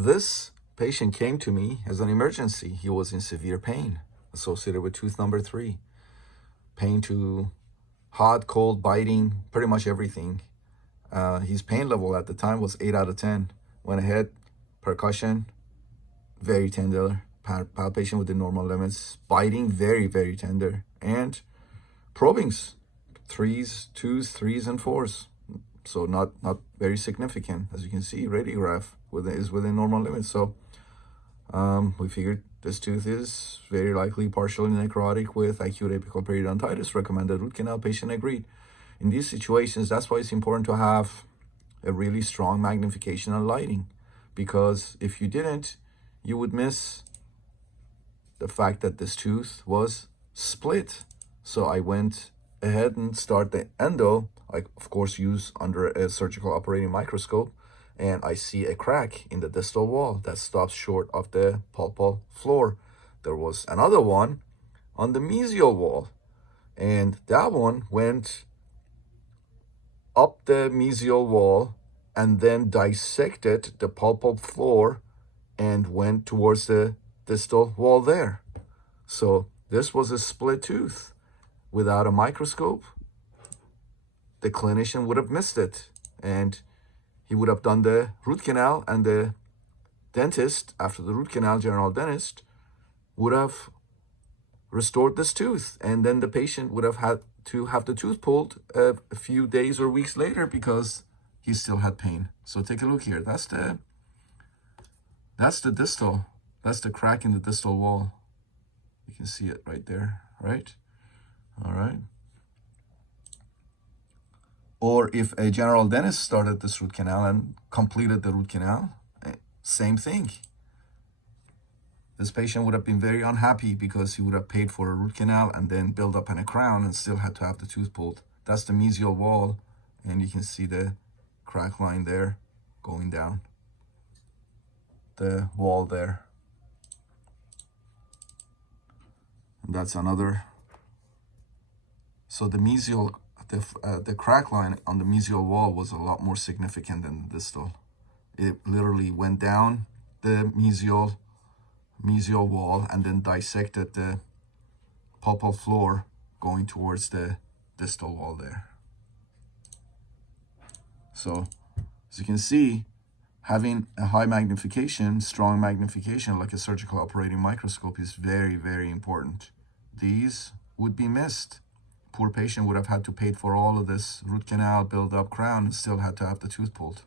This patient came to me as an emergency. He was in severe pain associated with tooth number 3. Pain to hot, cold, biting, pretty much everything. His pain level at the time was 8 out of 10. Went ahead, percussion, very tender. Palpation within normal limits. Biting, very, very tender. And probings, 3s, 2s, 3s, and 4s. So not very significant. As you can see, radiograph is within normal limits. So we figured this tooth is very likely partially necrotic with acute apical periodontitis. Recommended root canal. Patient agreed. In these situations, that's why it's important to have a really strong magnification and lighting, because if you didn't, you would miss the fact that this tooth was split. So I went ahead and start the endo. I, of course, use under a surgical operating microscope, and I see a crack in the distal wall that stops short of the pulpal floor. There was another one on the mesial wall, and that one went up the mesial wall and then dissected the pulpal floor and went towards the distal wall there. So this was a split tooth. Without a microscope, the clinician would have missed it, and he would have done the root canal, and the dentist, after the root canal, general dentist, would have restored this tooth, and then the patient would have had to have the tooth pulled a few days or weeks later because he still had pain. So take a look here. That's the distal. That's the crack in the distal wall. You can see it right there, right? All right. Or if a general dentist started this root canal and completed the root canal, same thing. This patient would have been very unhappy because he would have paid for a root canal and then build up in a crown and still had to have the tooth pulled. That's the mesial wall, and you can see the crack line there going down the wall there. And that's another. So the mesial, the crack line on the mesial wall was a lot more significant than the distal. It literally went down the mesial wall and then dissected the pulpal floor going towards the distal wall there. So as you can see, having a high magnification, strong magnification like a surgical operating microscope is very, very important. These would be missed. Poor patient would have had to pay for all of this root canal, build up crown, and still had to have the tooth pulled.